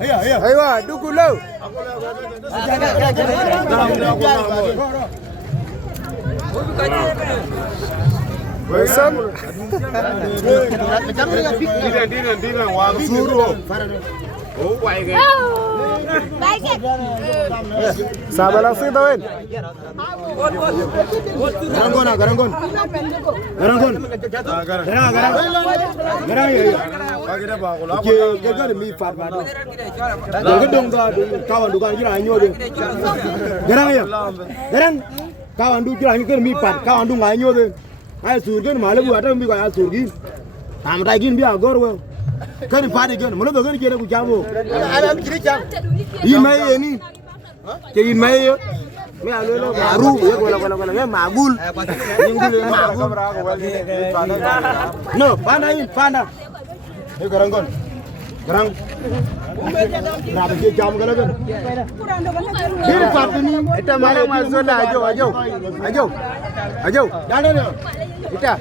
Ayo, dukul lo. Besar. Dina, wang suruh. Oh, baik. Sabar lah sih, Tawin. Garanggon. Garang ya. Jaga mi fat fat. Jaga dong kawan dukan kira anyo deh. Garang ya. Garang kawan du kira anyo mi fat kawan du anyo deh. Ayo surgen malu buat apa mi kau ayo surgin. Tam lagi ni biar gor kan fat kan. Mana tu kan kira aku jamu. Ada kira jam. Ini ni. Jadi mai yo. Me alo baru ya kalau me magul. Ninggul magul. No, pana. Hey garanggon. Garang. Berapa je jam kalau kan? Ini fat ni. Kita malam masuk dah. Ajo. Dah. Kita.